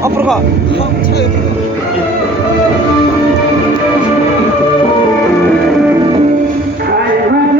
앞으로 가. 차가 옆으로 가.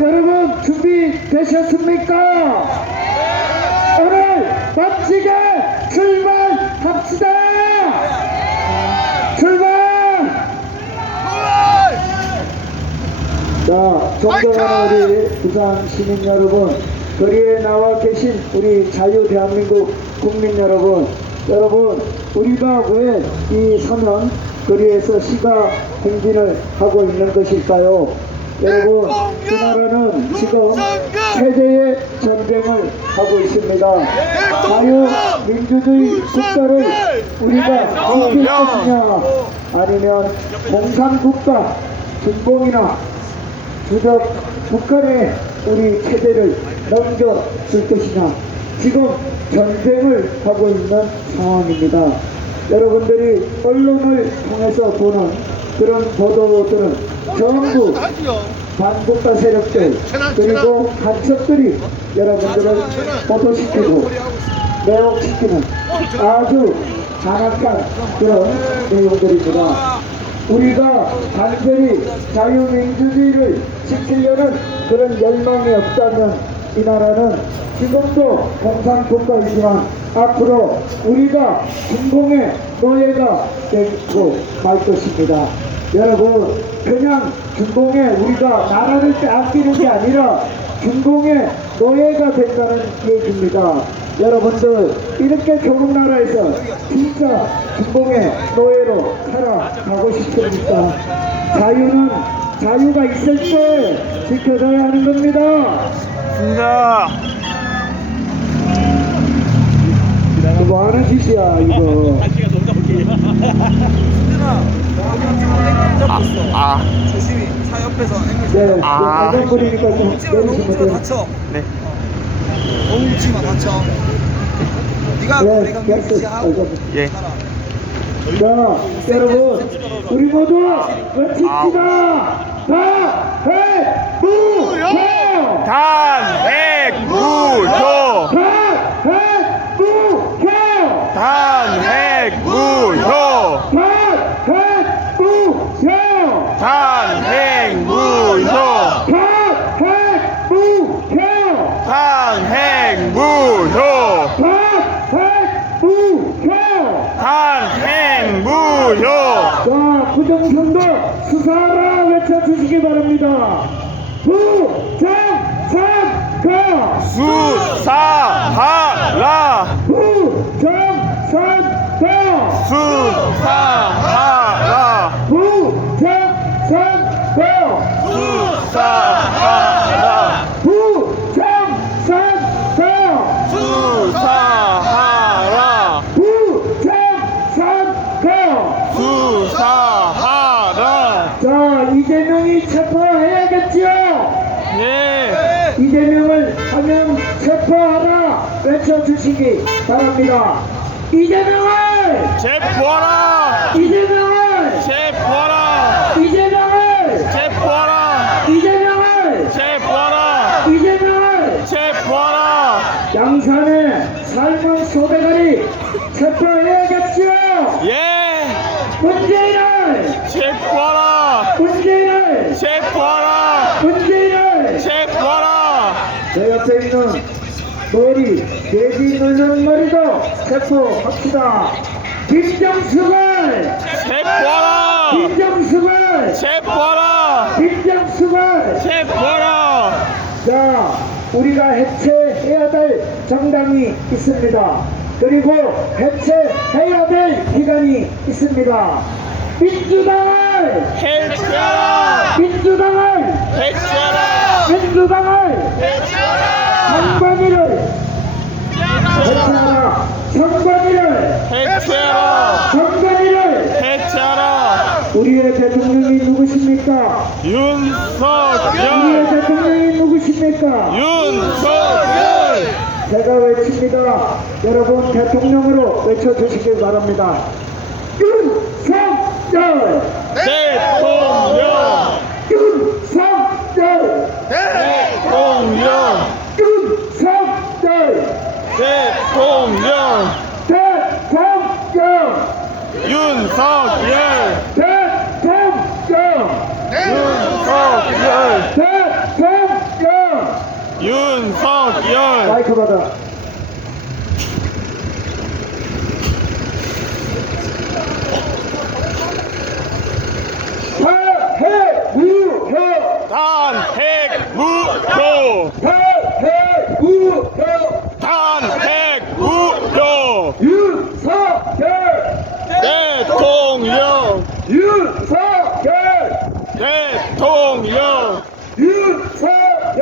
여러분 준비되셨습니까? 오늘 멋지게 출발합시다! 출발! 자, 존경하는 우리 부산 시민 여러분, 거리에 나와 계신 우리 자유 대한민국 국민 여러분, 우리가 왜 이 서면 거리에서 시가 행진을 하고 있는 것일까요? 여러분, 이 나라는 지금 최대의 전쟁을 하고 있습니다. 자유민주주의 국가를 우리가 지킬 것이냐, 아니면 공산국가, 진봉이나 주적 북한에 우리 체제를 넘겨줄 것이냐, 지금 전쟁을 하고 있는 상황입니다. 여러분들이 언론을 통해서 보는 그런 보도들은 전부 반국가 세력들 그리고 간첩들이 여러분들을 보도시키고 매혹시키는 아주 잔악한 그런 내용들입니다. 우리가 단순히 자유민주주의를 지키려는 그런 열망이 없다면 이 나라는 지금도 공산국가이지만 앞으로 우리가 중공의 노예가 되고 말 것입니다. 여러분, 그냥 중공에 우리가 나라를 빼앗기는 게 아니라 중공의 노예가 된다는 얘기입니다. 여러분들, 이렇게 조국 나라에서 진짜 중공의 노예로 살아가고 싶습니까? 자유는 자유가 있을 때 지켜져야 하는 겁니다. 진짜. 이거 뭐 하는 짓이야, 이거. 조심히 차 옆에서 네, 아. 버리니까 좀 훔치면 너무 내리시면 돼요. 다쳐. 네. 너무 훔치면 다쳐. 네가 네, 우리가 유지하고 예. 살아. 자, 여러분, 우리 모두 외칩시다. 단핵무효! 단핵무효! 단핵무효! 단핵무효! 단핵무효! 단핵무효! 단핵무효! 단핵무효! 단핵무효! 단핵무효! 자, 부정선거 수사하라 외쳐주시기 바랍니다. 부정선거! 수사하라! 부정선거! 수사하라! 부정선거! 수사하라! 부정선거! 수사하라! 부정선거! 수사하라! 자, 이재명이 체포해야겠지요? 예! 이재명을 하면 체포하라 외쳐주시기 바랍니다. 이재명을! 체포하라! 이재명을! 체포하라! 이재명을! 체포하라! 이재명을! 체포하라! 이재명을! 체포하라! 양산의 삶은 소대가리 체포해야겠지요? 예! 문재인을! 체포하라! 문재인을! 체포하라! 문재인을 체포하라. 내 옆에 있는 머리, 돼지 눈는 머리도 체포합시다. 김정숙을! 체포하라. 김정숙을! 체포하라. 김정숙을! 체포하라. 자, 우리가 해체해야 될 정당이 있습니다. 그리고 해체해야 될 기관이 있습니다. 민주당을! 해체하라. 민주당을! 해체하라. 민주당을! 선관위를 해체하라! 선관위를! 해체하라. 선관위를! 해체하라. 우리의 대통령이 누구십니까? 우리의 윤석열. 대통령이 누구십니까? 윤석열. 제가 외칩니다. 여러분 대통령으로 외쳐주시길 바랍니다. 윤석열! 대통령. 윤석열! 대통령. 윤석열! 대통령. 대통령! 윤석열. 대통령! 윤석열. 대통령! 윤석열. 마이크 받아. 해무효! 단핵무효. 해무효! 단핵무효. 윤석열! 대통령. 윤석열! 대통령. 윤석열!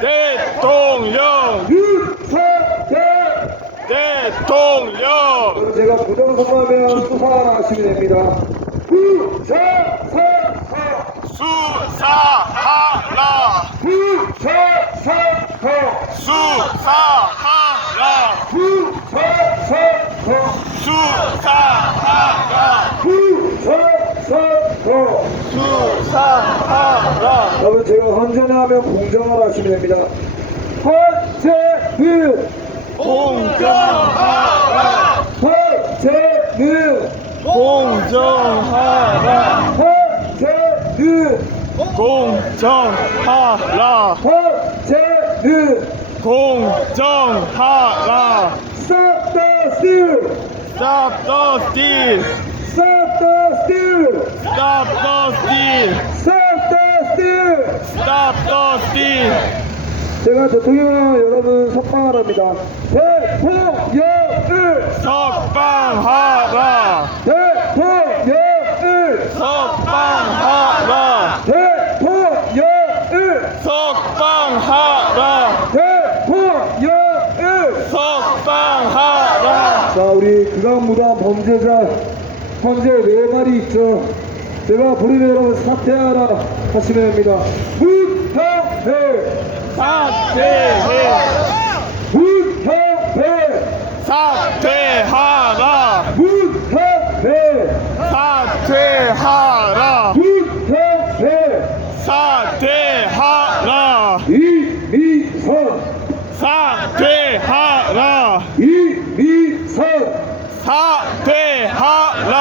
대통령. 윤석열! 대통령. 제가 부정선거하면 수사하라 하시면 됩니다. 수사하라. 부서서서 수사하라. 부서서서 수사하라. 부서서서 수사하라. 여러분 제가 헌전하면 공정하라 하시면 됩니다. 헌재는 공정하라. 헌재는 공정하라. 헌재는 공정하라. 헌재는 공정하라. Stop the steal! Stop the steal. Stop the steal! Stop the steal. Stop the steal! Stop the steal. 제가 대통령 여러분 석방하랍니다. 대통령을! 석방하라. 대통령을! 석방하라. 대통령을! 석방하라. 대통령을! 석방하라. 자, 우리 극악무도한 범죄자 현재 4마리 있죠. 제가 부르면 여러분 사퇴하라 하시면 됩니다. 문형배! 사퇴해. 문형배! 사퇴하라. 문형배! 사퇴하라. 문형배! 사퇴하라. 이미선! 사퇴하라. 이미선! 사퇴하라.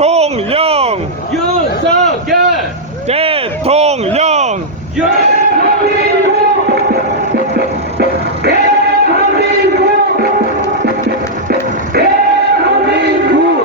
대통령 윤석열 대통령 탄핵 무효 탄핵 무효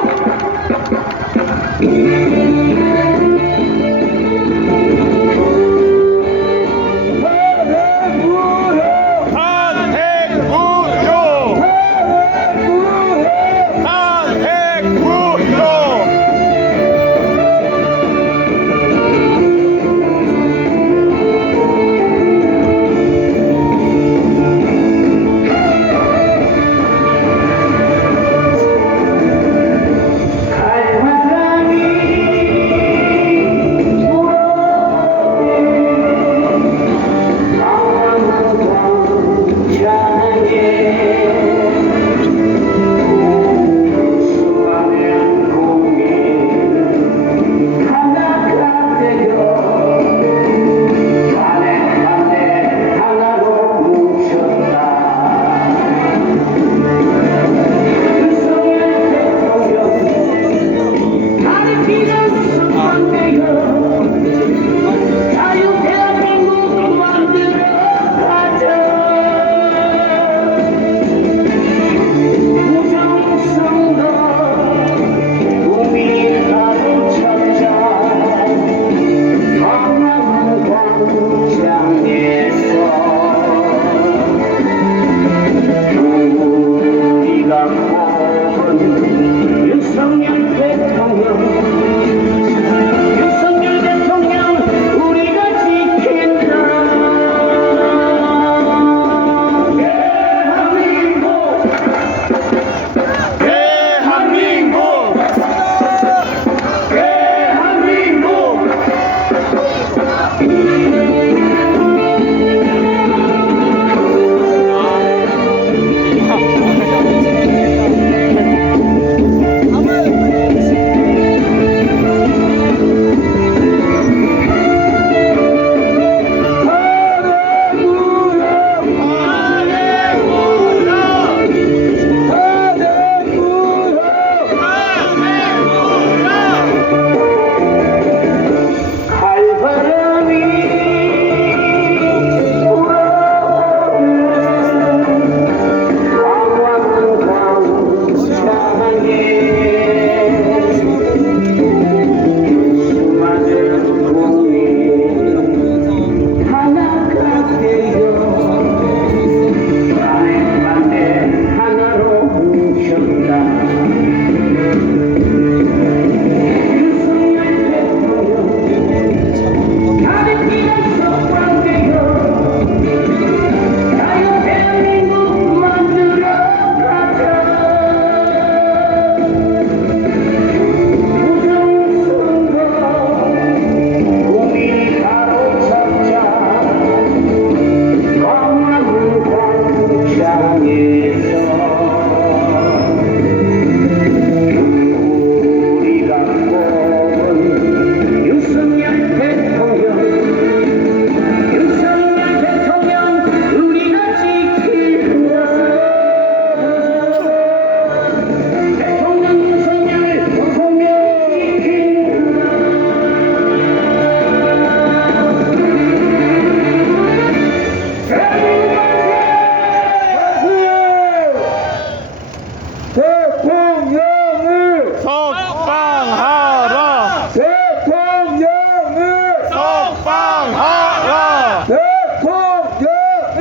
대통령을 석방하라 대통령을 석방하라 대통령을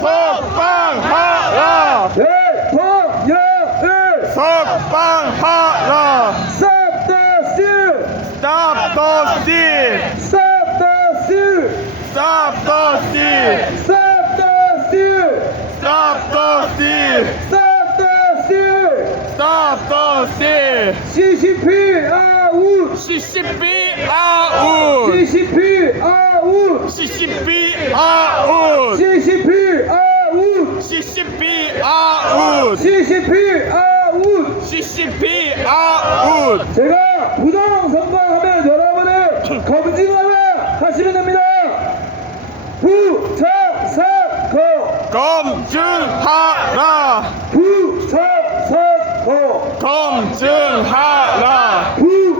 석방하라 대통령을 석방하라 Stop the steal! Stop the steal Stop the steal! Stop the steal Stop the steal! Stop the steal Stop the steal! Stop the steal CCP 아웃! CCP 아웃 CCP 아웃! CCP 아웃 CCP 아웃! CCP 아웃 CCP 아웃! CCP 아웃 제가 부정선거하면 여러분을 검증하라 하시면 됩니다. 부정선거 검증하라 부정선거 검증하라 부정선거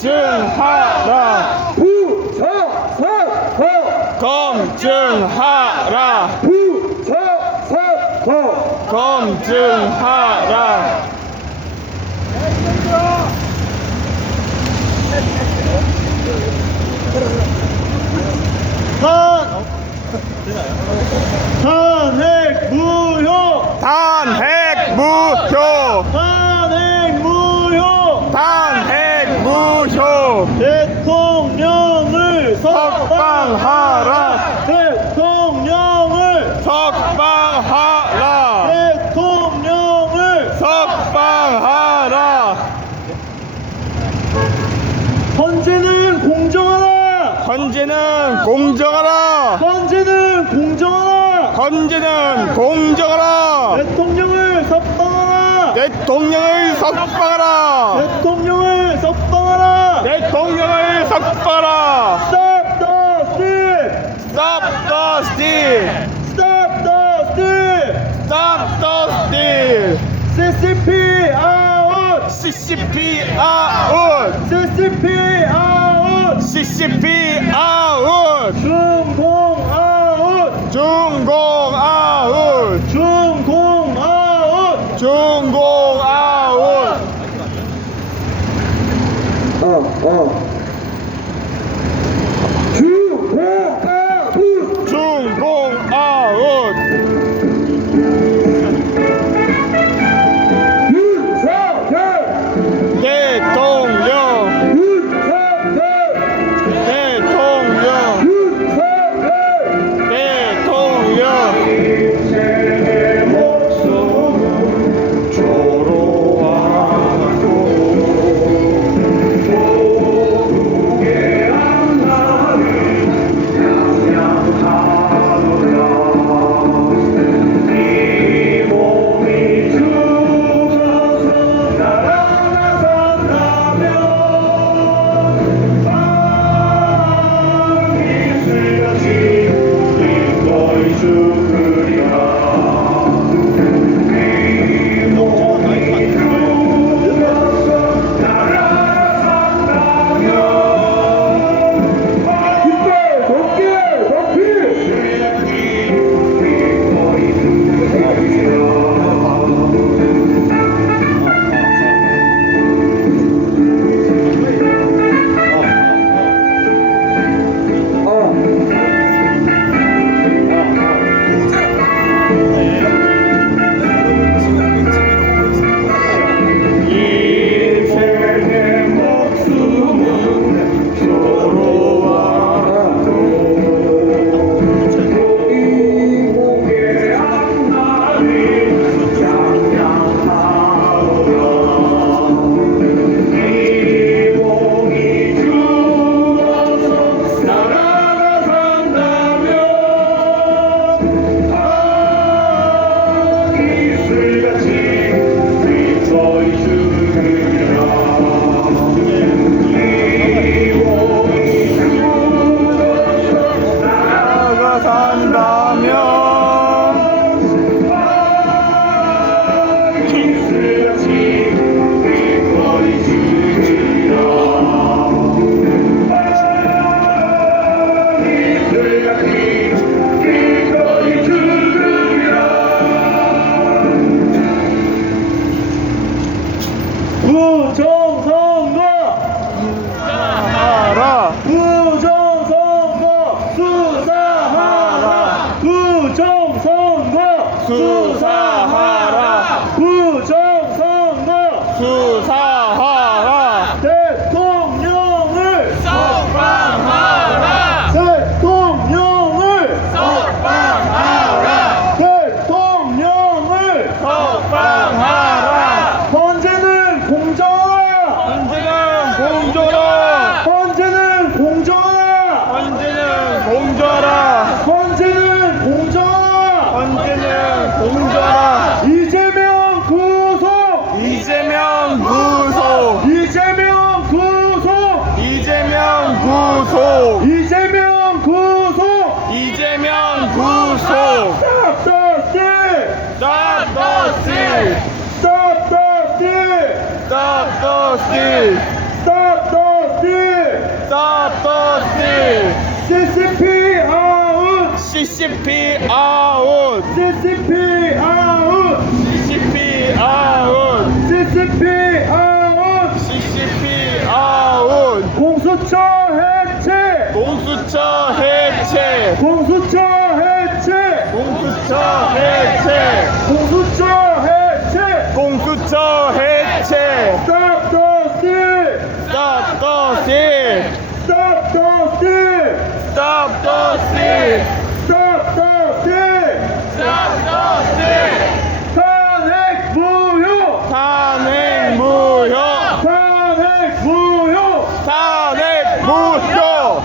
검증하라. 부정선거 검증하라. 부정선거 검증하라. 탄핵 무효! 탄핵 무효. 탄핵 무효! 탄핵 무효. 대통령을 석방하라. 대통령을 석방하라. 대통령을 석방하라. 헌재는 공정하라! 헌재는 공정하라. 헌재는 공정하라! 헌재는 공정하라. 대통령을 석방하라! 대통령을 석방하라. 대통령을 석방하라! 대통령을 석방하라. Stop the steal! Stop the steal. Stop the steal! Stop the steal. CCP out! CCP out. CCP out! CCP out. 중공 out! 중공 아웃. 중공 out! 중공 아웃. 중공 아웃. 대통령. 대통령. 대통령. 수사하라. 부정선거 수사하라. 대통령을 석방하라. 대통령을 석방하라. 대통령을 석방하라. 헌재는 공정하라. 헌재는 공정하라. 헌재는 공정하라. 헌재는 공정하라. 헌재는 공정하라. 헌재는 공정하라. 이재명 구속. 이재명 구속. 이재명 구속. 이재명 구속. 이재명 구속. 이재명 구속. Stop the steal. Stop the steal. Stop the steal. Stop the steal. Stop the CCP 아웃 CCP 아웃 CCP 아웃 CCP 아웃 CCP 아웃 공수처 해체 공수처 해체 공수처 해체 공수처 해체 공수처 해체 공수처 해체 Stop the steal Stop the steal Stop the steal Stop the steal Stop the steal Stop the steal 탄핵 무효 탄핵 무효 탄핵 무효 탄핵 무효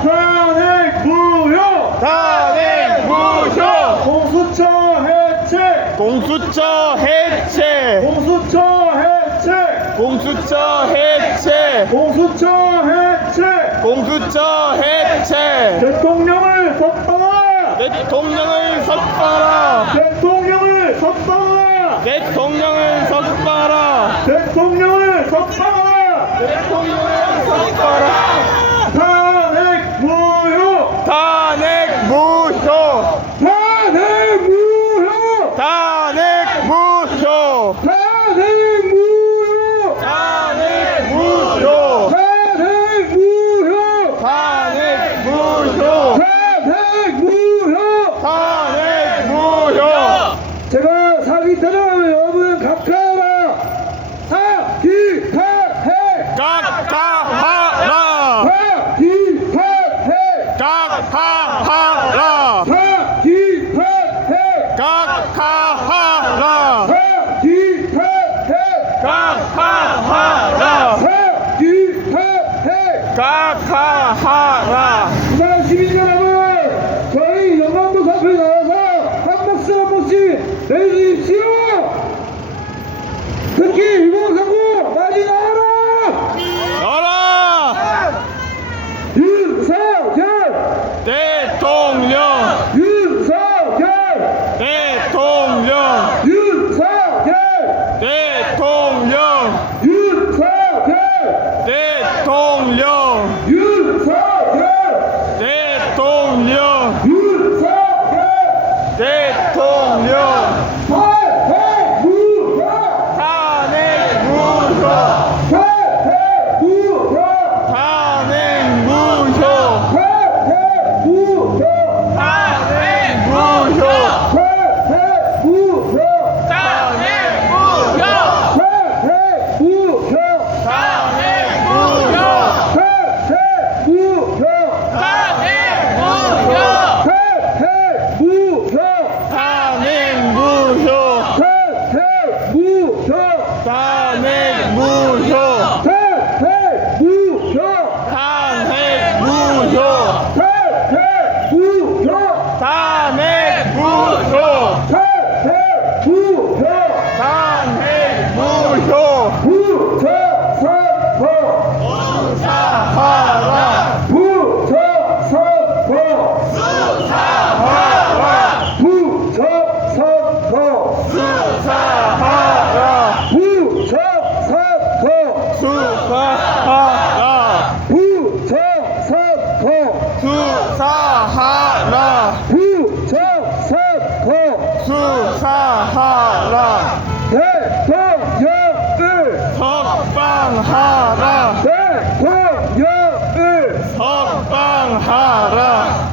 탄핵 무효 탄핵 무효 공수처 해체 공수처 해체 공수처 해체 공수처 해체 공수처 해체 공수처 해체 대통령을 석방하라 대통령을 석방하라 대통령을 석방하라 대통령을 석방하라 대통령을 석방하라 대통령을 석방하라 탄핵 무효 탄핵 무효 탄핵 무효! 탄핵 무효 탄핵 무효! 탄핵 무효 탄핵 무효! 탄핵 무효 탄핵 무효! 탄핵 무효 제가 사기탄을 여러분 각하하라! 사기탄핵! 각하하라 사기탄핵! 각하하라 사기탄핵! 각하하라 사기탄핵! 각하하라 사기탄핵! 각하하라 부산 시민 여러분, 저희 영광도 앞에 나와서 한 목소리 한 번씩 내주십시오. 특히 일본상고 많이 나와라. 나라 윤석열, 대통령 윤석열, 대통령 윤석열, 대통령 윤석열, 대통령 윤석열, 대통령 윤석열. 대통령 탄핵 무효! 탄핵 무효 탄핵 무효! 탄핵 무효 탄핵 무효! 탄핵 무효 탄핵 무효! 탄핵 무효 탄핵 무효! 탄핵 무효 탄핵 무효! 탄핵 무효 탄핵 무효! 탄핵 무효 탄핵 무효! 탄핵 무효 탄핵 무효! 탄핵 무효 탄핵 무효! 탄핵 무효 탄핵 무효! 탄핵 무효 부처선거! 수사하라 부처선거! 수사하라 부처선거! 수사하라 부처선거! 수사하라 부처선거! 수사하라 부처선거! 수사하라 대통령을! 석방하라 대통령을! 석방하라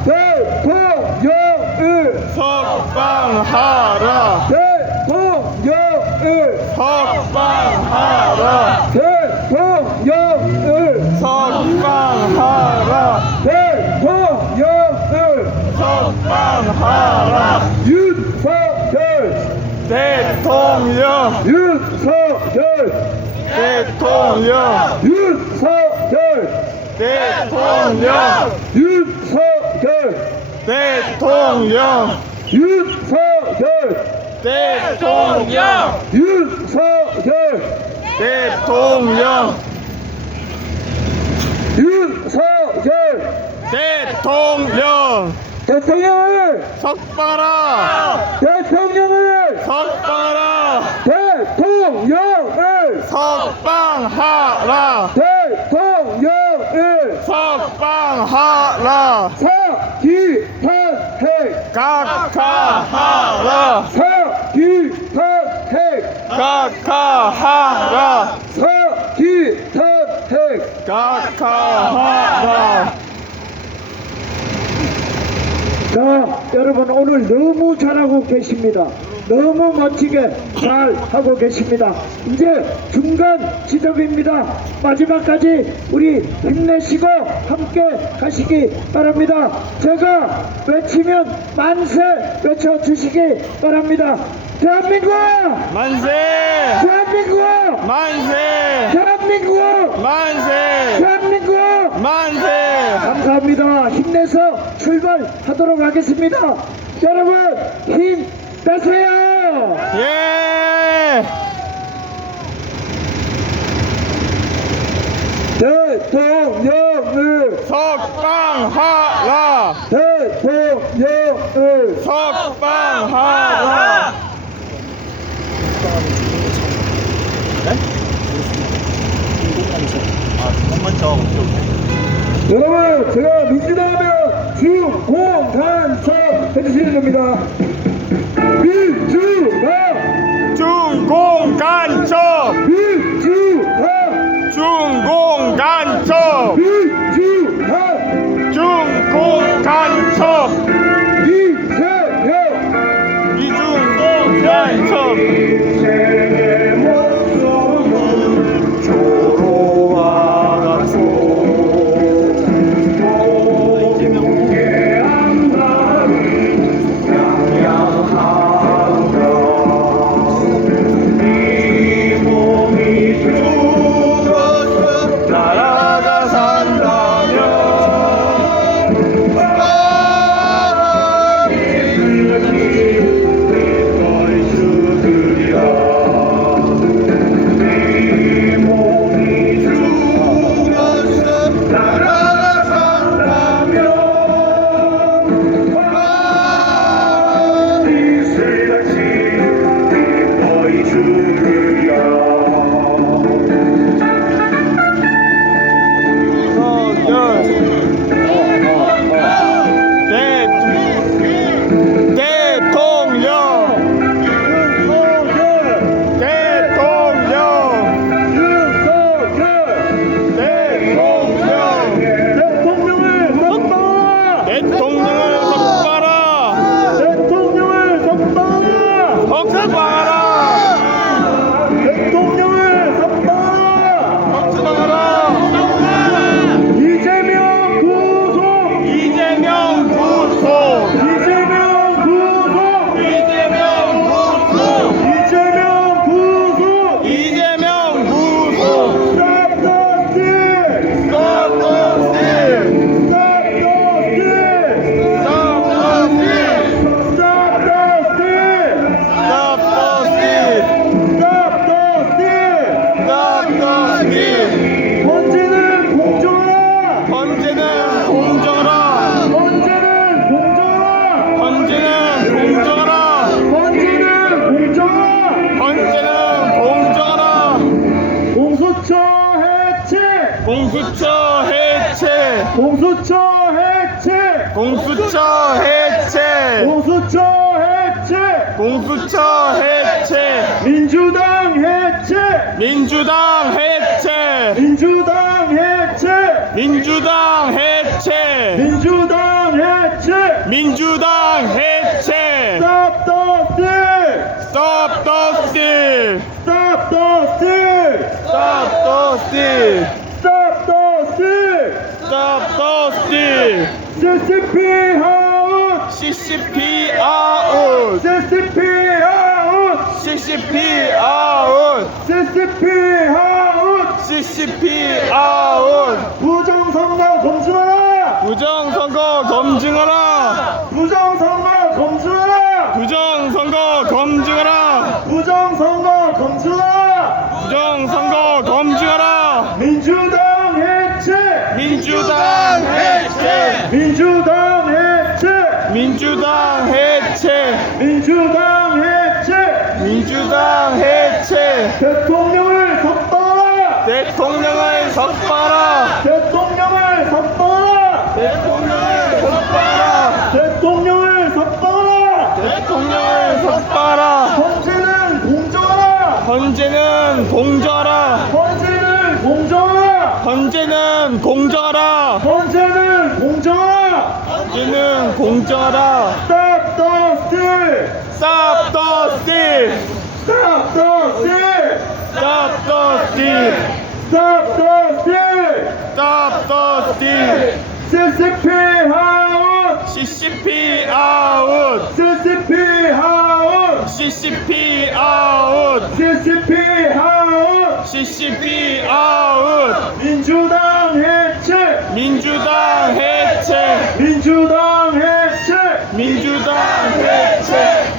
대통령을! 석방하라 대통령을! 석방하라 대통령을! 석방하라 대통령을! 석방하라 윤석열! 대통령 윤석열! 대통령 윤석열! 대통령 윤석열! 대통령 윤석열! 대통령 윤석열! 대통령 윤석열! 대통령 대통령을! 석방하라 대통령을! 석방하라 대통령을! 석방하라 대통령을! 석방하라 사기탄핵! 각하하라 서기탄핵 각하하라 서기탄핵 각하하라. 자, 여러분 오늘 너무 잘하고 계십니다. 너무 멋지게 잘 하고 계십니다. 이제 중간 지점입니다. 마지막까지 우리 힘내시고 함께 가시기 바랍니다. 제가 외치면 만세 외쳐주시기 바랍니다. 대한민국! 만세 대한민국! 만세 대한민국! 만세 대한민국! 만세. 감사합니다. 힘내서 출발하도록 하겠습니다. 여러분 힘 내세요. 예. 대통령을 석방하라 대통령을 석방하라. 여러분 제가 민주당하면 중공간섭 해주시는 겁니다. 민주당 중공간첩 민주당 중공간첩 민주당 중공간첩 이재명 이중공간첩. 이재명의 목숨은 조로와 같소 나라가 산다면 공수처 해체! 공수처 해체! 공수처 해체! 공수처 해체! 공수처 해체! 민주당 해체! 민주당 해체! 민주당 해체! 민주당 해체! 민주당 해체! 민주당 해체! Stop the steal! Stop the steal! Stop the steal! Stop the steal! Stop the steal! Stop the steal! CCP out! CCP out! CCP out! CCP out! CCP out! CCP out! 부정선거 검증하라! 부정선거 검증하라! 부정선거 검증하라! 부정선거 검증하라! 부정선거 검증하라! 부정선거 검증하라! 민주당 해체! 민주당 해체! 민주당 해체! 민주당 해체! 민주당 해체! 민주당 해체! 대통령을 석방하라! 대통령을 석방하라! 대통령을 석방하라! 대통령을 석방하라! 대통령을 석방하라! 헌재는 공정하라. 헌재는 공정하라. 헌재는 공정하라. Stop the steal. Stop the steal. Stop the steal. Stop the steal. Stop the steal. Stop the steal. CCP out. CCP out. CCP out. CCP out. CCP out. CCP out. 민주당 해체. 민주당 해체. 민주당 해체. 민주당 해체.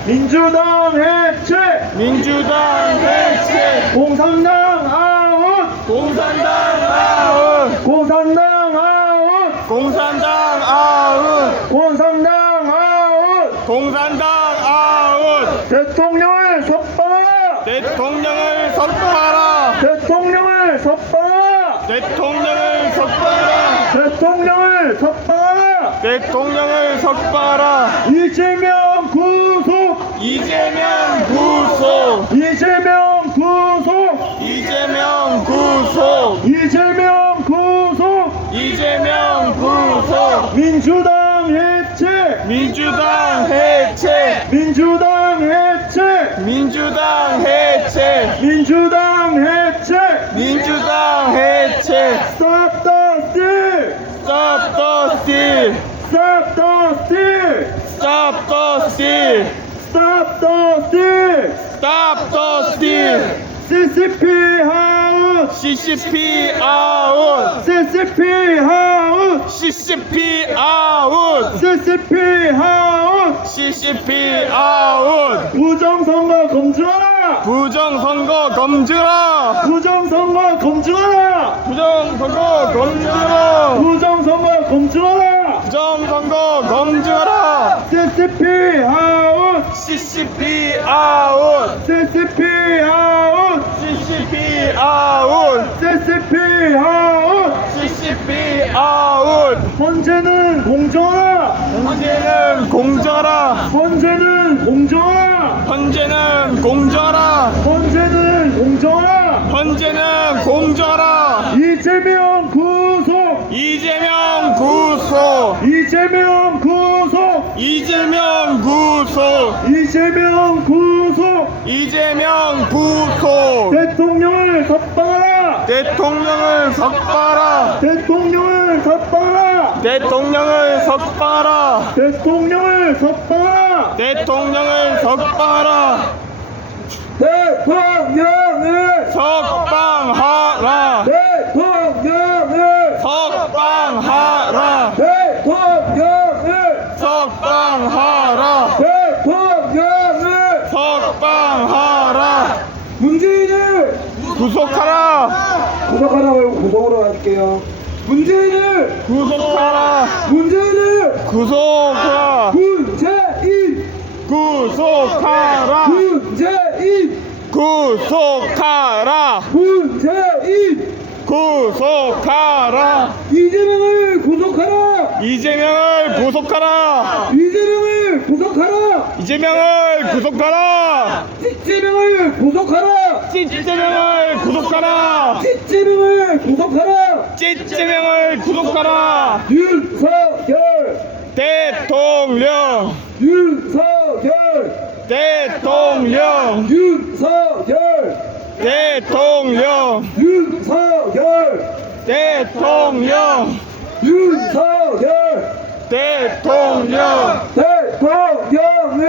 민주당 해체. 민주당 해체. 공산당 아웃. 공산당 아웃. 공산당 아웃. 공산당 아웃. 공산당 아웃. 공산당 아웃. 대통령을 섭취하라. 대통령을 석방하라. 대통령을 섭취하라. 대통령을 석방하라. 대통령을 섭취하라. 대통령을 석방하라. 이재명 구속. 이재명 구속. 이재명 구속. 이재명 구속. 이재명 구속. 이재명 구속. 민주당 해체. 민주당 해체. 민주당 해체. 민주당 해체. 민주당 해체. 민주당 해체. Stop the steal. Stop the steal. Stop the steal. Stop the steal. Stop the steal. Stop the steal. CCP out. CCP out. CCP out. CCP out. CCP out. CCP out. 부정선거 검증하라. 부정선거 검증하라. 부정선거 검증하라. 부정선거 검증하라. 부정선거 검증하라. 부정선거 검증하라. CCP out. CCP out. CCP out. CCP out. CCP out. CCP out. 헌재는 공정하라. 헌재는 공정하라. 헌재는 공정하라. 헌재는 공정하라. 헌재는 공정하라. 헌재는 공정하라. 이재명 구속. 이재명 구속. 이재명 구속. 이재명 구속. 이재명 구속. 이재명 구속. 대통령을 섭취하라. 대통령을 석방하라. 대통령을 섭취하라. 대통령을 석방하라. 대통령을 섭취하라. 대통령을 석방하라. 대통령을 석방하라. 대통령을 석방하라. 대통령을 석방하라. 대통령을 석방하라. 문재인을 구속하라. 구속하라 말고 구속으로 할게요. 문재인을 구속하라. 문재인을 구속하라. 문재인 구속하라. 문재인 구속하라. 문재인 구속하라. 이재명을 구속하라. 이재명을 구속하라. 이재명을 구속하라. 이재명을 구속하라. 이재명을 구속하라. 찌찌명을 구속하라. 이재명을 구속하라. 찌찌명을 구속하라. 윤석열 대통령. 윤석열 대통령. 윤석열 대통령. 윤석열 대통령. 윤석열 대통령. 대통령을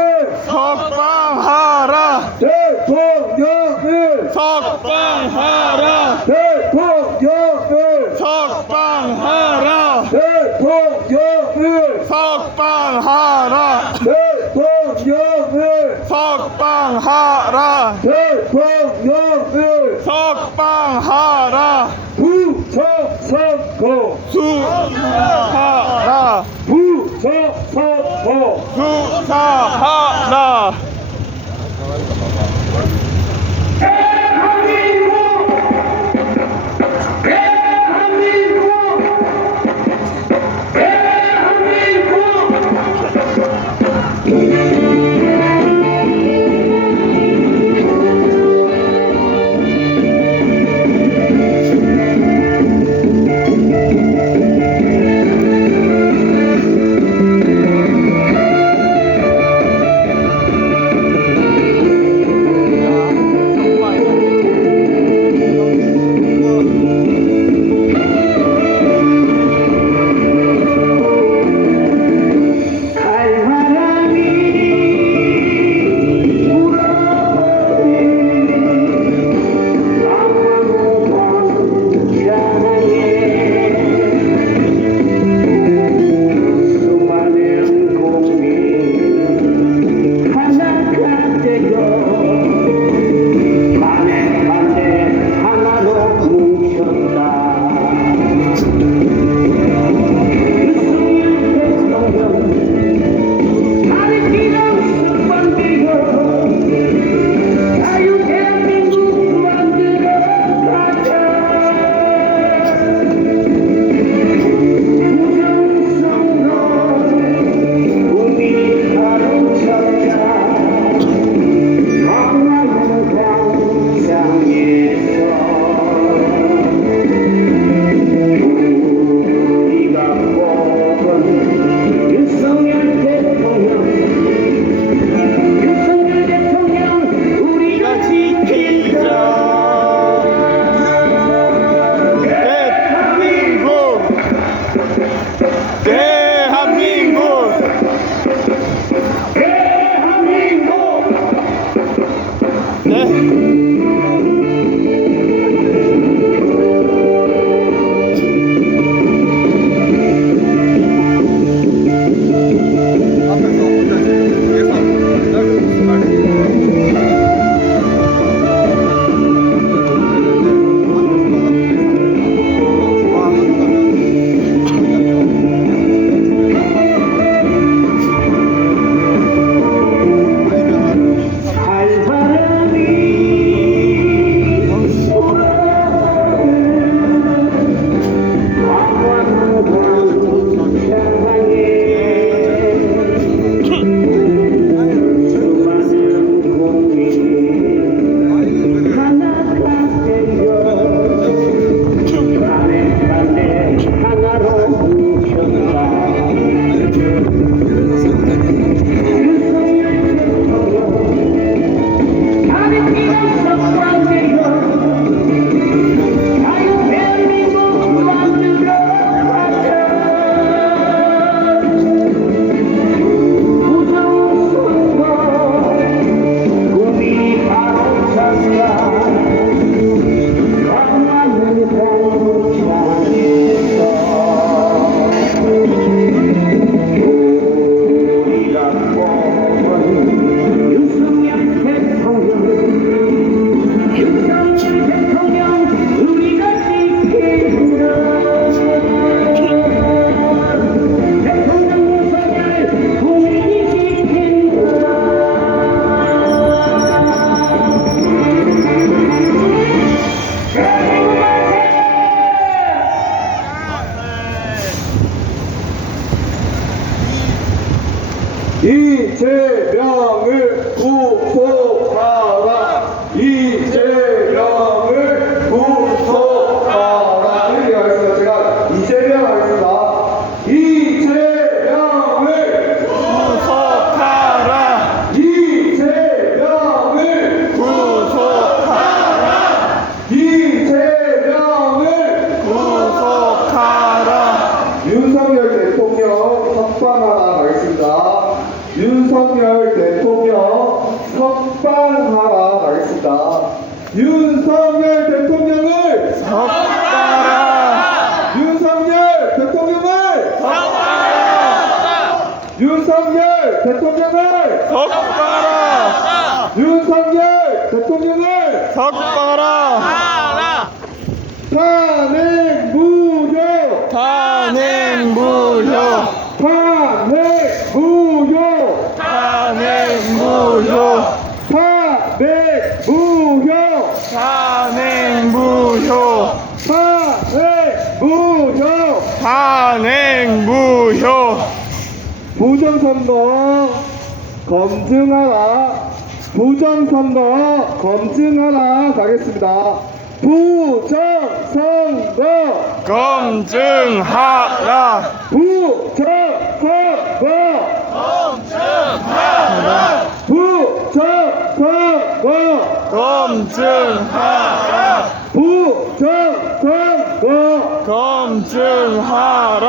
석방하라. 대통령을 석방하라. 대통령을 석방하라. 대통령을 석방하라. 대통령을 석방하라. 대통령을 석방하라. 부정선거 수사하라. 부정선거 수사하라. 이재명을 구속하라. 이재명을 구속하라. 이렇게 하겠습니다. 제가 이재명 하겠습니다. 이재명을 구속하라. 이재명을 구속하라. 이재명을 구속하라. 윤석열 대통령 석방하라 하겠습니다. 윤석열 대통령 석방하라 하겠습니다. 윤석열 대통령을 석방하라. 윤석열 대통령을 석방하라. 윤석열 대통령을 석방하라. 윤석열 대통령을 석방하라. 탄핵 무효 탄핵 무효. 탄핵 무효 탄핵 무효. 탄핵 무효 탄핵 무효. 탄핵 무효 탄핵 무효. 부정선거 검증하라. 부정선거 검증하라 가겠습니다. 부정선거 검증하라. 부정선거 부정선거 검증하라. 부정선거 검증하라.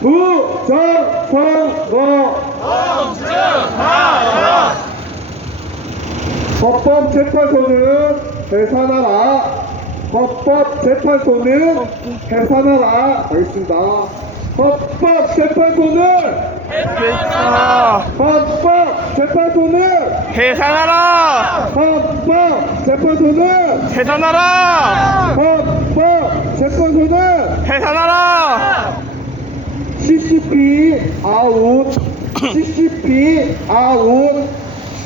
부정선거 검증하라. 헌법재판소는 해산하라. 헌법재판소는 해산하라 하겠습니다. 헌법재판소는 해산하라. 헌법재판소는 해산하라. 헌법재판소는 해산하라. 헌법재판소는 해산하라. CCP 아웃 CCP 아웃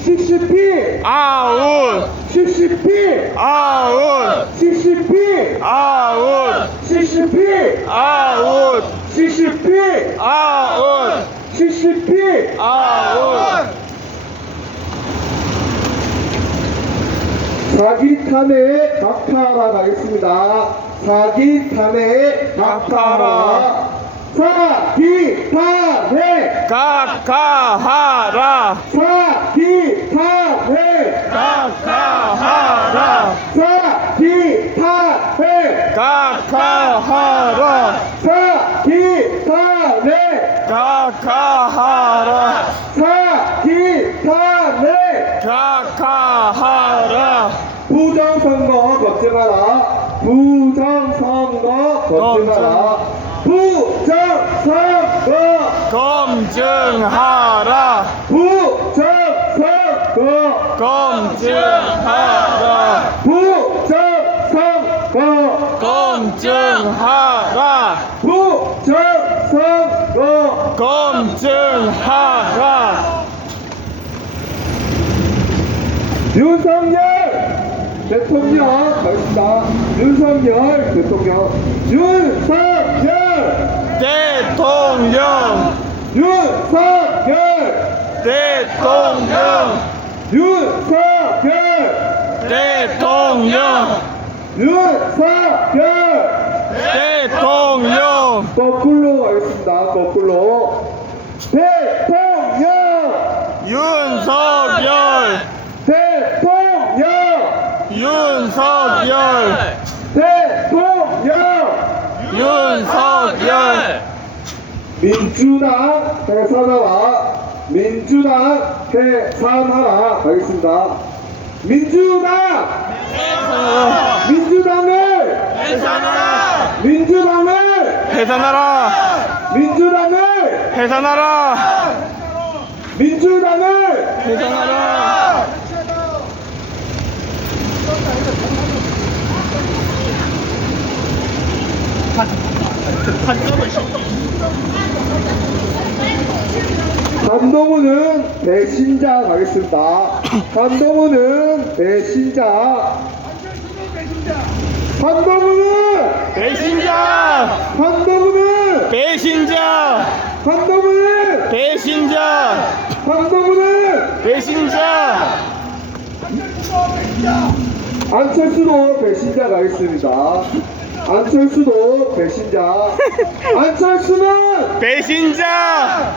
CCP 아웃. CCP 아웃. CCP 아웃. CCP 아웃. CCP 아웃. CCP 아웃. 사기 탄핵 낙하하라 가겠습니다. 사기 탄핵 낙하하라. 사기 탄핵 각하하라. 사기 탄핵 각하하라. 사기 탄핵 각하하라. 사기 탄핵 각하하라. 사기 탄핵 각하하라. 부정선거 검증하라. 부정선거 검증하라. 부정선거 검증하라. 부정선거 검증하라. 부정선거 검증하라. 부정선거 검증하라. 윤석열 대통령 가겠습니다. 윤석열 대통령 윤석열 대통령. 윤석열 대통령. 윤석열 대통령. 윤석열 대통령. 거꾸로 가겠습니다. 거꾸로 대통령 윤석열. 대통령 윤석열. 대통령 윤석열. 민주당 해산하라. 민주당 해산하라 하겠습니다. 민주당을 해산하라. 민주당을 해산하라. 민주당을 해산하라. 민주당을 해산하라. 한동훈은 배신자 가겠습니다. 한동훈은 배신자. 한동훈은 배신자. 한동훈은 배신자. 한동훈은 배신자. 한동훈은 배신자. 안철수도 배신자가 있습니다. 안철수도 배신자. 안철수는 배신자.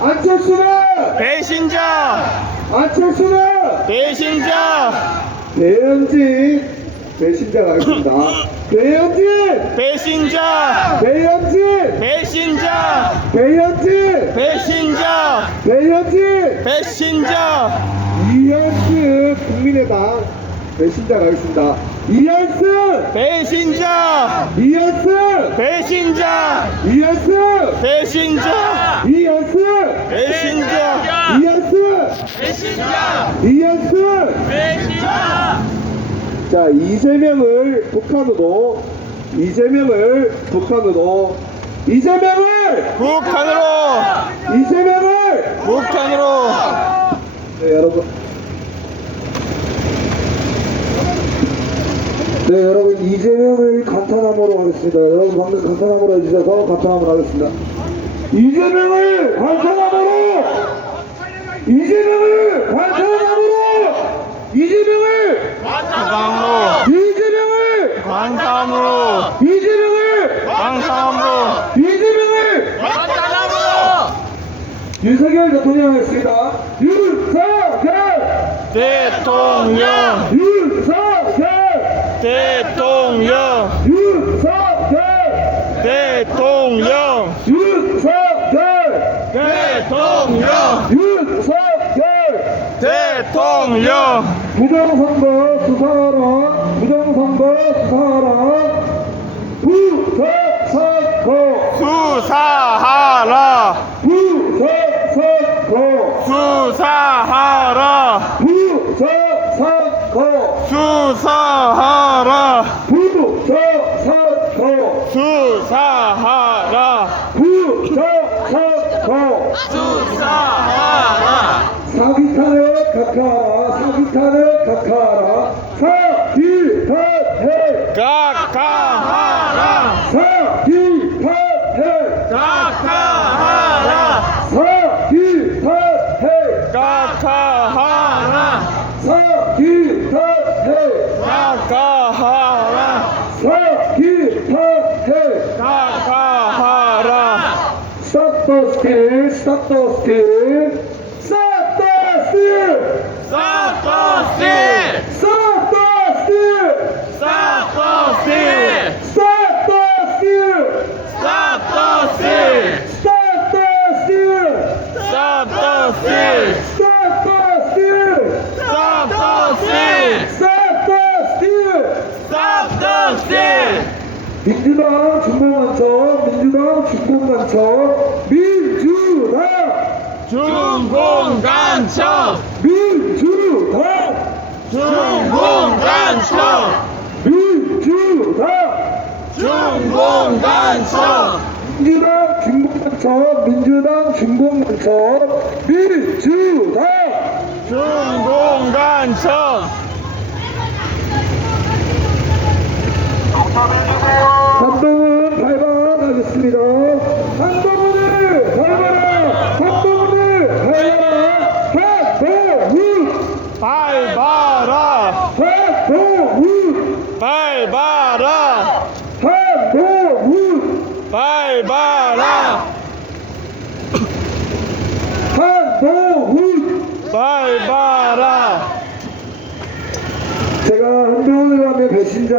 배신자. 배현진 배신자가 있습니다. 배현진 배신자. 배현진 배신자. 이현수 국민의당 배신자가 있습니다. 이현수 배신자. 이현수 배신자. 이현수 배신자. 이현수 이현수 자 이재명을 북한으로 북한으로. 네 여러분 이재명을 간탄함으로 하겠습니다. 여러분 방금 간탄함으로 해주셔서 간탄함으로 하겠습니다. 이재명을 간탄함으로 윤석열 대통령 하겠습니다. 대통령. 부정선거 수사하라. 사기탄을 각하하라. Stop the 민주당 준공간청. 한동훈 발발하겠습니다. 한동훈을 발발하. 제가 한동훈을 하면 배신자.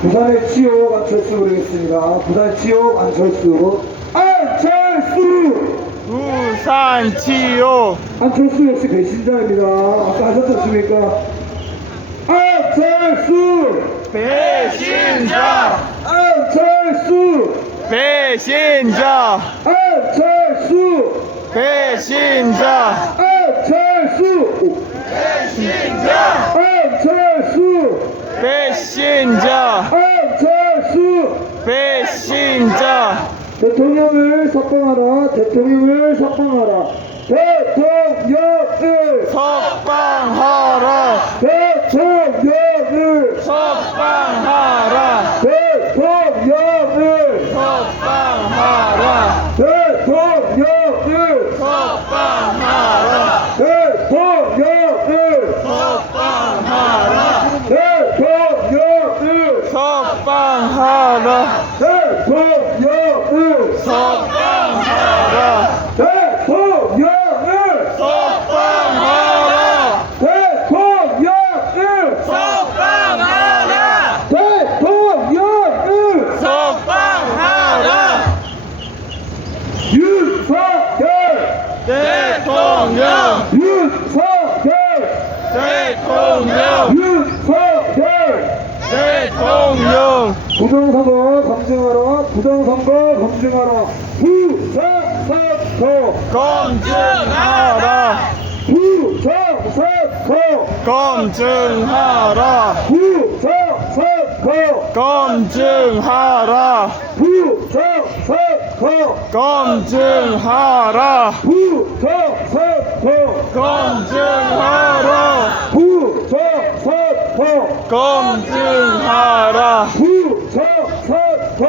부산의 지옥 안철수 부르겠습니다. 부산 지옥 안철수. 부산 지옥. 안철수 역시 배신자입니다. 아까 하셨지 않습니까? 안철수 배신자. 안철수 배신자. 안철수 배신자 안철수 안철수 배신자 안철수 배신자 대통령을 석방하라 대통령을 석방하라 대통령을 석방하라 대통령을 석방하라 대통령을 석방하라 대통령을 석방하라 대통령을 석방하라 대통령을 석방하라 대통령을 석방하라 대통령을 석방하라 대통령을 석방하라 대통령을 석방하라 윤석열 대통령 윤석열 대통령 윤석열 대통령 부정선거 검증하라 부정선거 검증하라 부정선거 검증하라 부정선거 검증하라 부정선거 검증하라 부정선거 검증하라 부정선거 검증하라 부정선거 검증하라 부정선거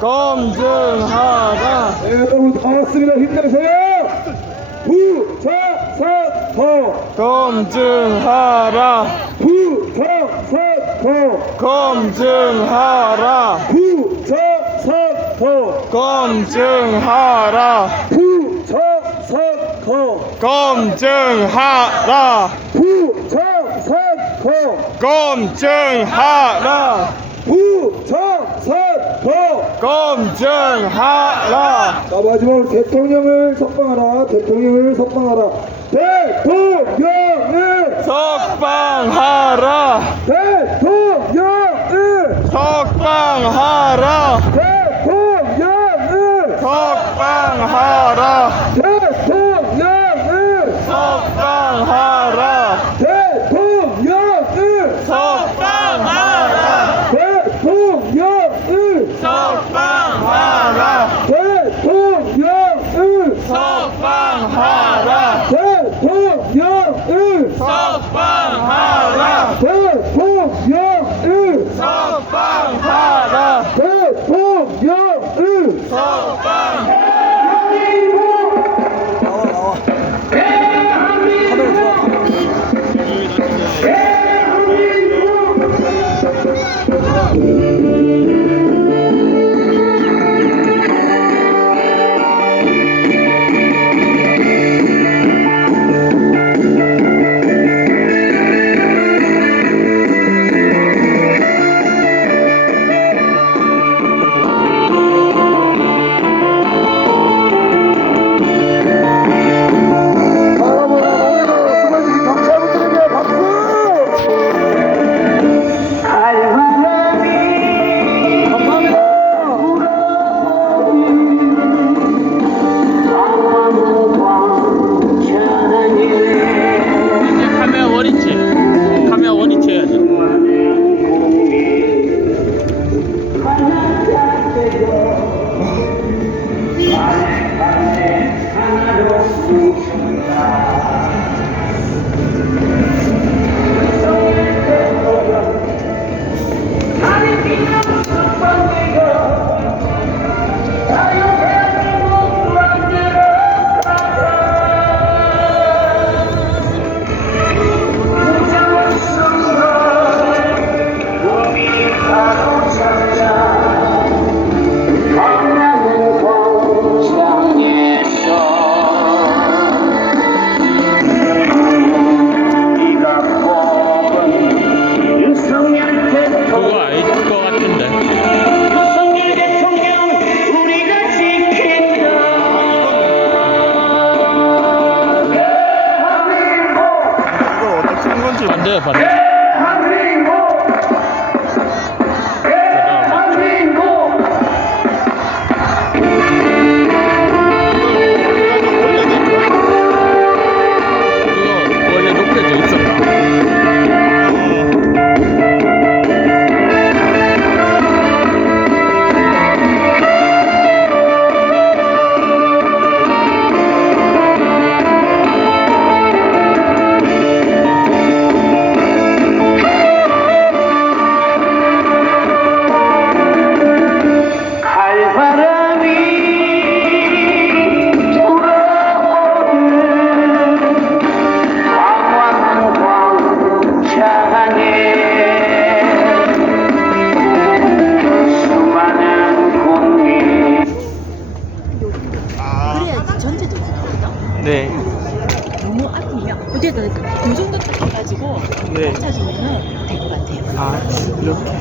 검증하라 네, 여러분 반갑습니다. 힘내세요. 부정선거 검증하라 부정선거 검증하라 부정선거 검증하라 부정선거 검증하라 부정선거 검증하라 부정선거 검증하라 자 마지막으로 대통령을 석방하라 대통령을 석방하라 대통령을 석방하라 대통령을 석방하라 대통령을 석방하라 대통령을 석방하라 대통령을 석방하라 대통령을 석방하라 대통령을 석방하라 대통령을 석방하라 대통령을 석방하라 대통령을 석방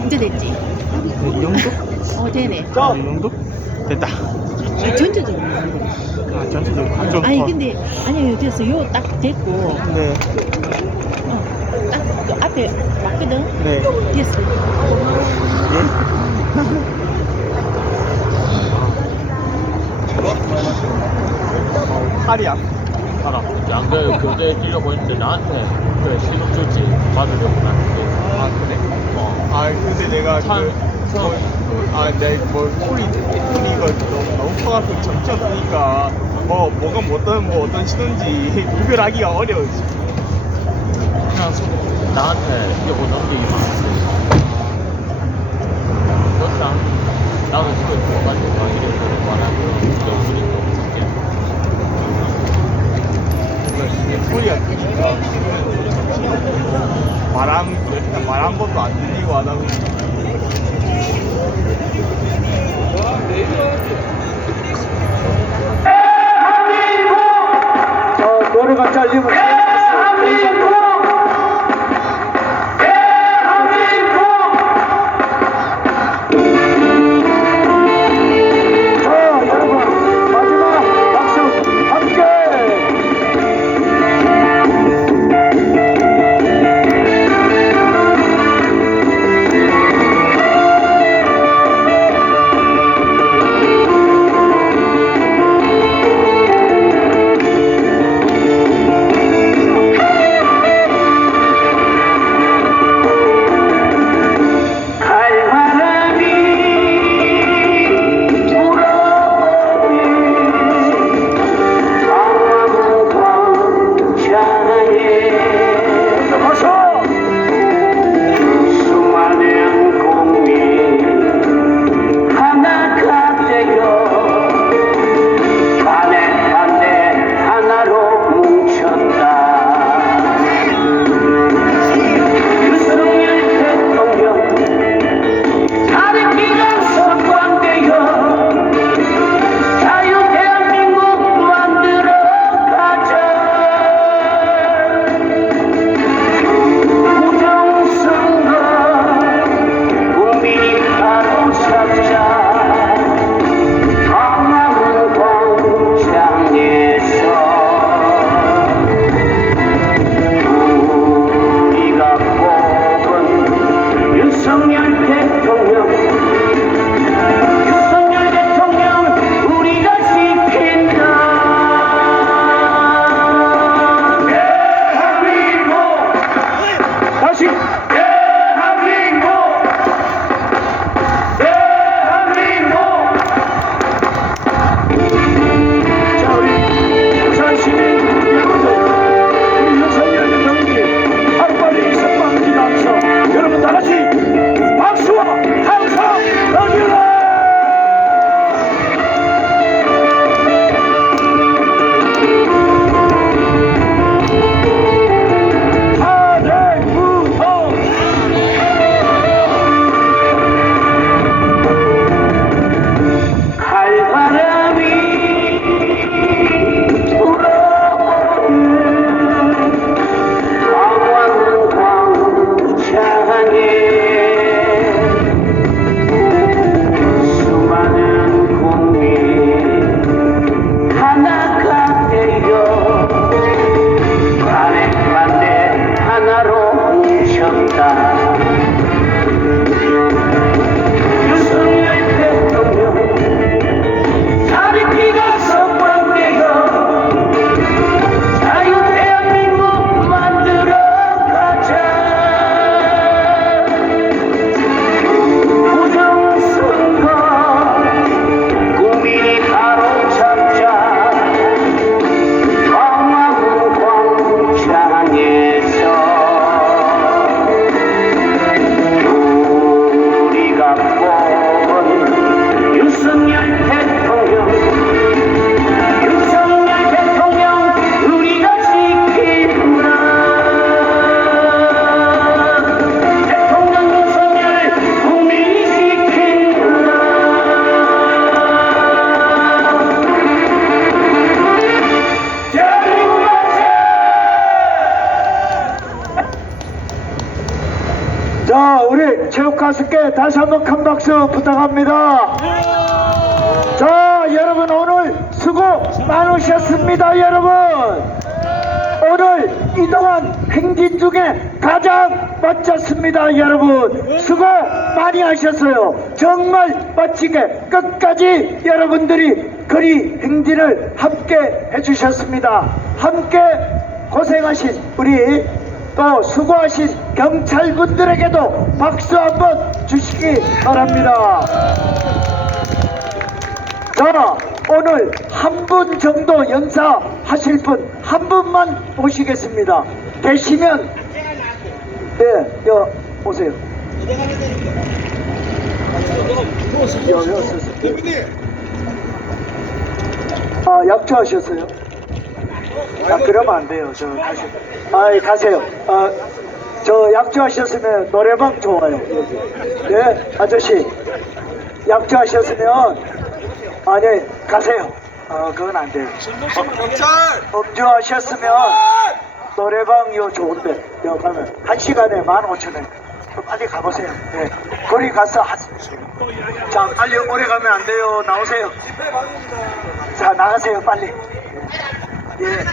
이제 됐지? 이 정도? 되네. 이 정도? 됐다. 전체적으로. 전체적으로 좀 아니 더. 근데 아니 됐어. 요 딱 됐고 네. 딱 그 앞에 맞거든. 네. 됐어. 팔이야. 알아. 양들 교대에 뛰려고 했는데 나한테 그 신호조치 받으려고 나한테. 아 그래? 근데 내가 뭐 소리 이거 너무 커갖고 정치 없으니까 뭐가 어떤 신호인지 구별하기가 어려워. 그냥 나한테 이거 넘기기 많았어. 그렇다. 나는 집에 들어가지고 막 이래서 말하면 이제 우리 또 어떻게. 이게 소리가 크니까 말한 것도 안 들리고 하다 보니까. 노래가 잘리면 자, 여러분 마지막 박수 함께. 체육가수께 다시 한번 큰 박수 부탁합니다. 자, 여러분 오늘 수고 많으셨습니다. 여러분 오늘 이동안 행진 중에 가장 멋졌습니다. 여러분 수고 많이 하셨어요. 정말 멋지게 끝까지 여러분들이 거리 행진을 함께 해주셨습니다. 함께 고생하신 우리 또 수고하신 경찰분들에게도 박수 한번 주시기 바랍니다. 자, 오늘 한 분 정도 연사하실 분 한 분만 모시겠습니다. 계시면 네, 오세요. 약주하셨어요? 그러면 안 돼요. 저 다시. 가세요. 저 약주하셨으면 노래방 좋아요. 여기. 네, 아저씨. 약주하셨으면 아니 가세요. 그건 안 돼요. 음주하셨으면 노래방 요 좋은데 요 가면 1시간에 15,000원. 빨리 가보세요. 네. 거기 가서 자, 빨리 오래 가면 안 돼요. 나오세요. 자, 나가세요. 빨리. 예.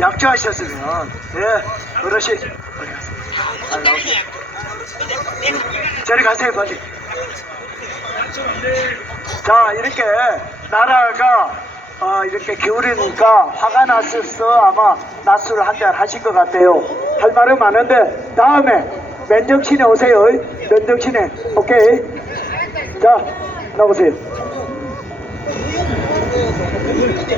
약주하셨으면 예, 어르신 빨리 가세요. 빨리 나오세요. 저리 가세요. 빨리. 자, 이렇게 나라가 이렇게 겨울이니까 화가 났었어. 아마 낮술을 한 잔 하신 것 같아요. 할 말은 많은데 다음에 맨정신에 오세요. 맨정신에. 오케이. 자, 나오세요.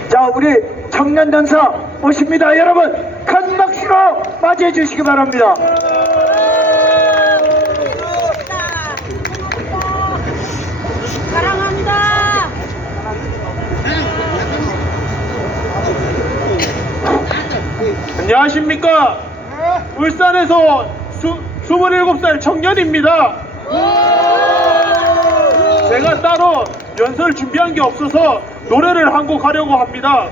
자, 우리 청년전사 오십니다. 여러분 큰 박수로 맞이해 주시기 바랍니다. 사랑한다. 안녕하십니까. 울산에서 27살 청년입니다. 제가 따로 연설 준비한 게 없어서 노래를 한 곡 하려고 합니다.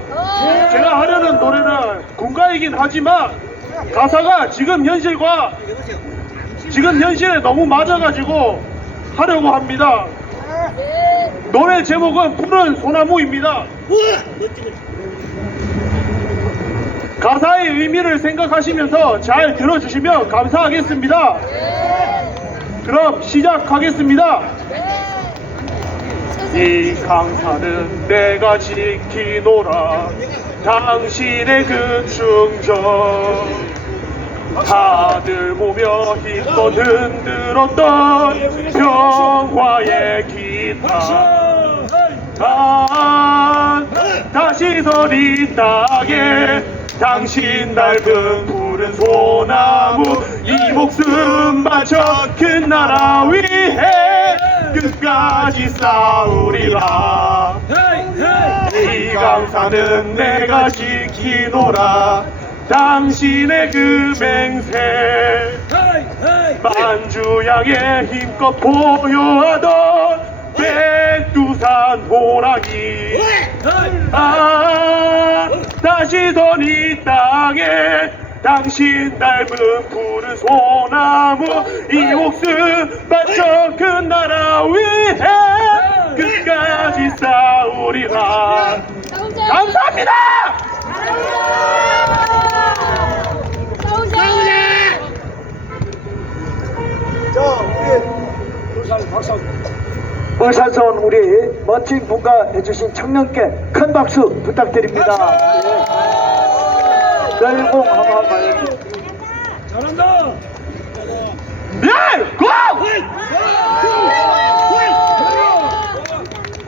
제가 하려는 노래는 군가이긴 하지만 가사가 지금 현실에 너무 맞아가지고 하려고 합니다. 노래 제목은 푸른 소나무입니다. 가사의 의미를 생각하시면서 잘 들어주시면 감사하겠습니다. 그럼 시작하겠습니다. 이 강산은 내가 지키노라 당신의 그 충정 다들 모여 힘껏 흔들었던 평화의 기타 다시 서리 땅에 당신 닮은 푸른 소나무 이 목숨 바쳐 큰 나라 위해 끝까지 싸우리라. 이 강산은 내가 지키노라 당신의 그 맹세 만주양에 힘껏 보여하던 백두산 호랑이 다시 선 이 땅에 당신 닮은 푸른 소나무 이 목숨 바쳐 큰 나라 위해 끝까지 싸우리라. 감사합니다. 울산서 온 우리 멋진 분과 해주신 청년께 큰 박수 부탁드립니다. 멸공 한번 봐야지. 잘한다. 멸공!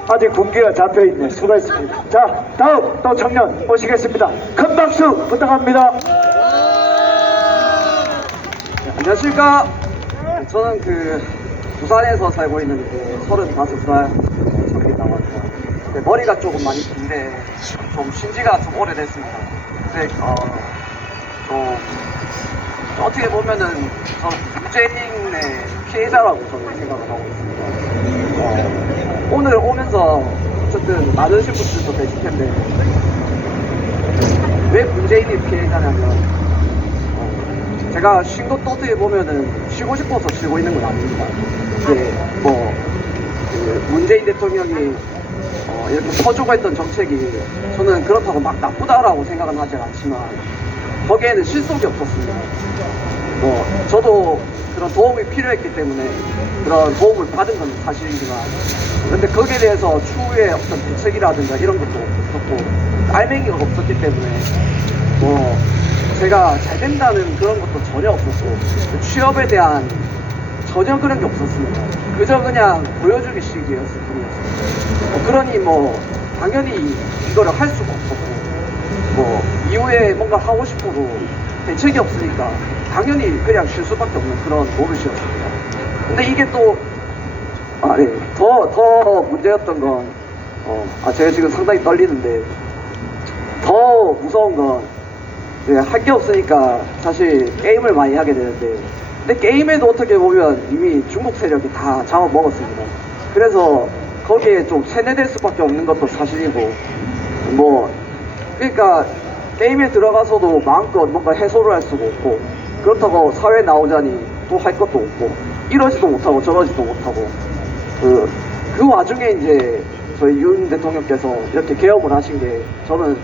아직 분기가 잡혀있네. 수고했습니다. 자, 다음 또 청년 모시겠습니다. 큰 박수 부탁합니다. 안녕하십니까. 저는 부산에서 살고 있는 35살 청년이 나왔고 머리가 조금 많이 긴데 좀 신지가 좀 오래됐습니다. 근데 좀 어떻게 보면은 저는 문재인의 피해자라고 저는 생각을 하고 있습니다. 오늘 오면서 어쨌든 많으신 분들도 계실 텐데 왜 문재인이 피해자냐면 제가 쉰 것도 어떻게 보면은 쉬고 싶어서 쉬고 있는 건 아닙니다. 이제 뭐 문재인 대통령이 이렇게 퍼주고 했던 정책이 저는 그렇다고 막 나쁘다라고 생각은 하지 않지만 거기에는 실속이 없었습니다. 뭐 저도 그런 도움이 필요했기 때문에 그런 도움을 받은 건 사실이지만 근데 거기에 대해서 추후에 어떤 대책이라든가 이런 것도 없었고 알맹이가 없었기 때문에 뭐 제가 잘 된다는 그런 것도 전혀 없었고 취업에 대한 전혀 그런 게 없었습니다. 그저 그냥 보여주기 식이었을 뿐이었습니다. 그러니 뭐 당연히 이거를 할 수가 없었고 뭐 이후에 뭔가 하고 싶어도 대책이 없으니까 당연히 그냥 쉴 수밖에 없는 그런 노릇이었습니다. 근데 이게 또 더 문제였던 건 제가 지금 상당히 떨리는데 더 무서운 건 할 게 없으니까 사실 게임을 많이 하게 되는데 근데 게임에도 어떻게 보면 이미 중국 세력이 다 잡아먹었습니다. 그래서 거기에 좀 세뇌될 수밖에 없는 것도 사실이고 뭐 그러니까 게임에 들어가서도 마음껏 뭔가 해소를 할 수가 없고 그렇다고 사회에 나오자니 또 할 것도 없고 이러지도 못하고 저러지도 못하고 그 와중에 이제 저희 윤 대통령께서 이렇게 개업을 하신 게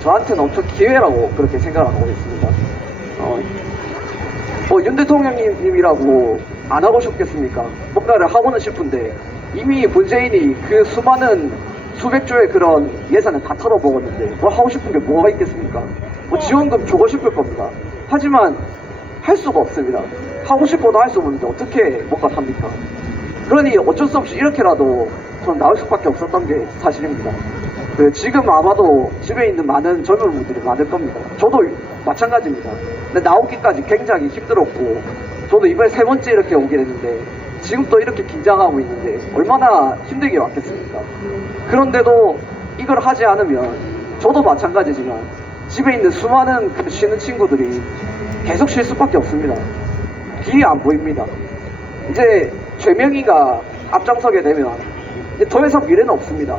저한테는 엄청 기회라고 그렇게 생각을 하고 있습니다. 윤 대통령님이라고 안 하고 싶겠습니까? 뭔가를 하고는 싶은데 이미 문재인이 그 수많은 수백조의 그런 예산을 다 털어먹었는데 뭘 하고 싶은 게 뭐가 있겠습니까? 뭐 지원금 주고 싶을 겁니다. 하지만 할 수가 없습니다. 하고 싶어도 할 수 없는데 어떻게 뭔가 합니까? 그러니 어쩔 수 없이 이렇게라도 전 나올 수밖에 없었던 게 사실입니다. 지금 아마도 집에 있는 많은 젊은 분들이 많을 겁니다. 저도 마찬가지입니다. 근데 나오기까지 굉장히 힘들었고 저도 이번에 3번째 이렇게 오게 됐는데 지금 또 이렇게 긴장하고 있는데 얼마나 힘들게 왔겠습니까? 그런데도 이걸 하지 않으면 저도 마찬가지지만 집에 있는 수많은 그 쉬는 친구들이 계속 쉴 수밖에 없습니다. 길이 안 보입니다. 이제 최명희가 앞장서게 되면 이제 더 이상 미래는 없습니다.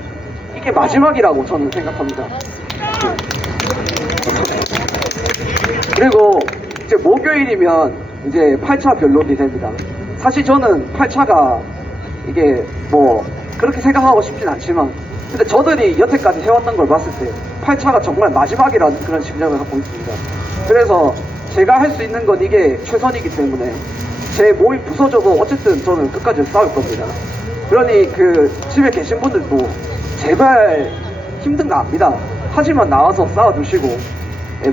이게 마지막이라고 저는 생각합니다. 그리고 이제 목요일이면 이제 8차 변론이 됩니다. 사실 저는 8차가 이게 뭐 그렇게 생각하고 싶진 않지만 근데 저들이 여태까지 해왔던 걸 봤을 때 8차가 정말 마지막이라는 그런 심정을 갖고 있습니다. 그래서 제가 할 수 있는 건 이게 최선이기 때문에 제 몸이 부서져도 어쨌든 저는 끝까지 싸울 겁니다. 그러니 그 집에 계신 분들도 제발 힘든 거 압니다. 하지만 나와서 싸워주시고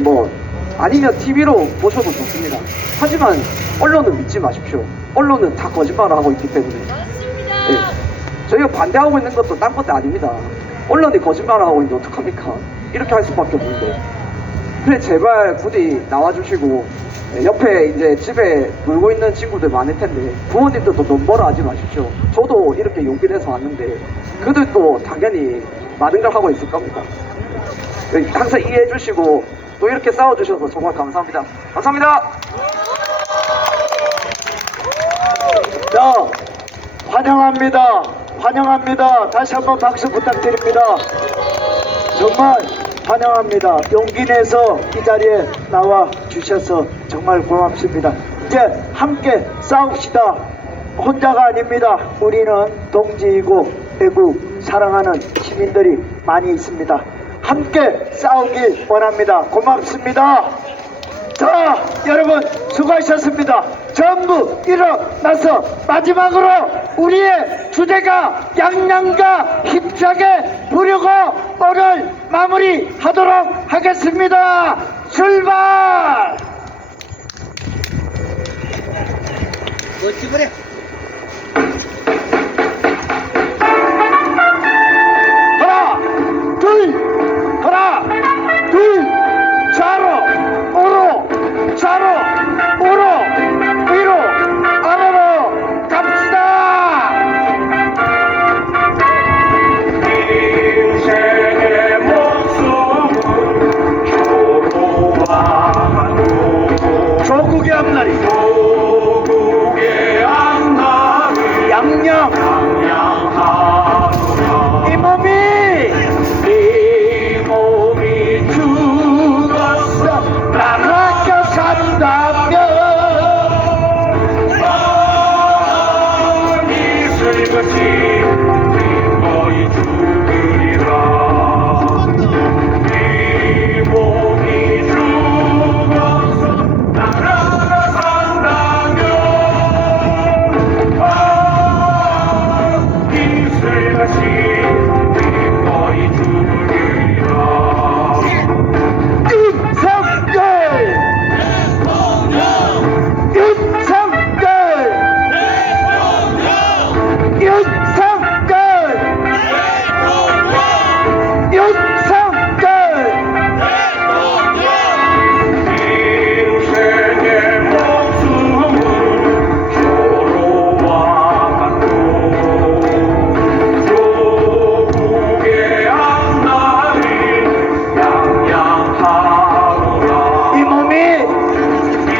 뭐 아니면 TV로 보셔도 좋습니다. 하지만 언론은 믿지 마십시오. 언론은 다 거짓말을 하고 있기 때문에 저희가 반대하고 있는 것도 딴 것도 아닙니다. 언론이 거짓말을 하고 있는데 어떡합니까? 이렇게 할 수밖에 없는데 그래 제발 부디 나와주시고 옆에 이제 집에 놀고 있는 친구들 많을 텐데 부모님들도 너무 뭐라 하지 마십시오. 저도 이렇게 용기 내서 왔는데 그들도 당연히 많은 걸 하고 있을 겁니다. 항상 이해해 주시고 또 이렇게 싸워주셔서 정말 감사합니다. 감사합니다. 자, 환영합니다. 환영합니다. 다시 한번 박수 부탁드립니다. 정말 환영합니다. 용기 내서 이 자리에 나와 주셔서 정말 고맙습니다. 이제 함께 싸웁시다. 혼자가 아닙니다. 우리는 동지이고 애국 사랑하는 시민들이 많이 있습니다. 함께 싸우길 원합니다. 고맙습니다. 자, 여러분 수고하셨습니다. 전부 일어나서 마지막으로 우리의 주제가 양양과 힘차게 부르고 오늘 마무리하도록 하겠습니다. 출발! 하나, 둘, 좌로, 우로, 좌로, 우로, 위로, 아래로 갑시다! 인생의 목숨은 조국의 앞날이 조국의 앞날이 이슬같이 기꺼이 죽으리라 이 몸이 죽어서 나라가 산다면 이슬같이 기꺼이 죽으리라 윤석열! 윤석열! 윤석열! 윤석열! 인생의 목숨은 조로와 같고 조국의 앞날이 양양하노라 이 몸이 이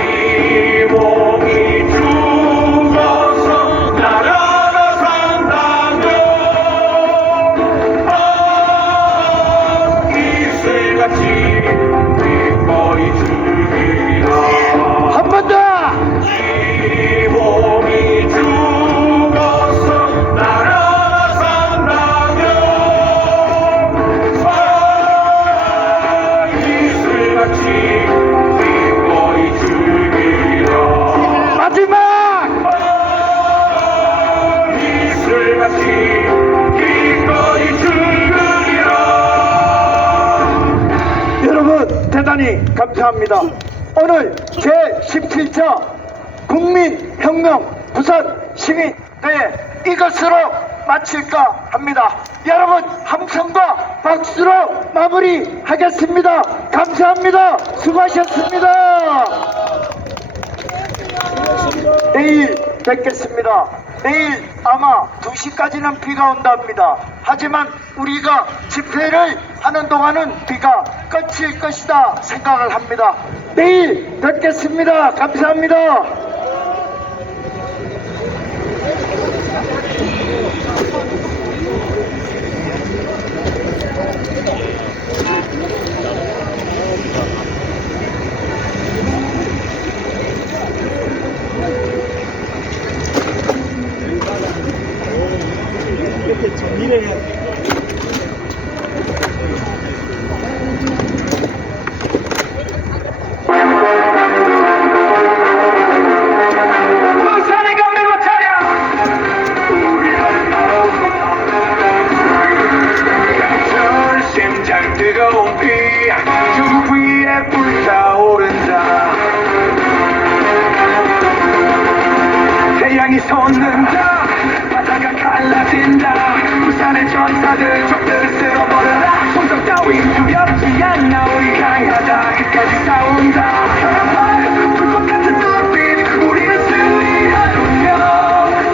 몸이 죽어서 나라가 산다면 이슬같이 기꺼이 죽으리라 한 번 더! 이 몸이 죽어서 나라가 산다면 이슬같이 기꺼이 죽으리라 마지막! 이슬같이 기꺼이 죽으리라 여러분 대단히 감사합니다. 오늘 제17차 국민혁명 부산시민대회 이것으로 마칠까 합니다. 여러분 함성과 박수로 마무리하겠습니다. 감사합니다. 수고하셨습니다. 내일 뵙겠습니다. 내일 아마 2시까지는 비가 온답니다. 하지만 우리가 집회를 하는 동안은 비가 그칠 것이다 생각을 합니다. 내일 뵙겠습니다. 감사합니다. 이렇게 정리를 해야 돼. 부산의 강대로 차려 저 심장 뜨거운 피 주 위에 불타오른다 태양이 솟는다 바다가 갈라진다 부산의 전사들 족들 쓸어버려라 손석 따윈 두렵지 않나 우리 강하다 끝까지 싸운다 혈압발 불꽃 같은 눈빛 우리는 승리하며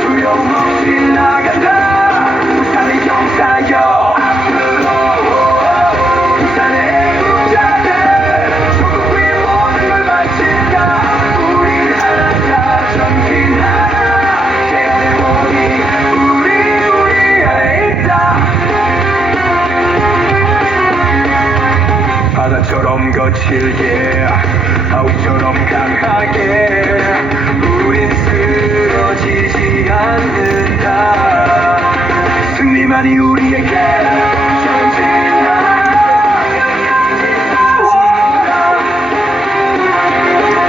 두려움없이 나간다 부산의 용사여 앞으로 부산의 부자들 조국 위에 모든 걸 바친다 우리 하나 전진하라 대대원이 우리 안에 있다 바다처럼 거칠게 바위처럼 강하게 우린 쓰러지지 않는다 승리만이 우리에게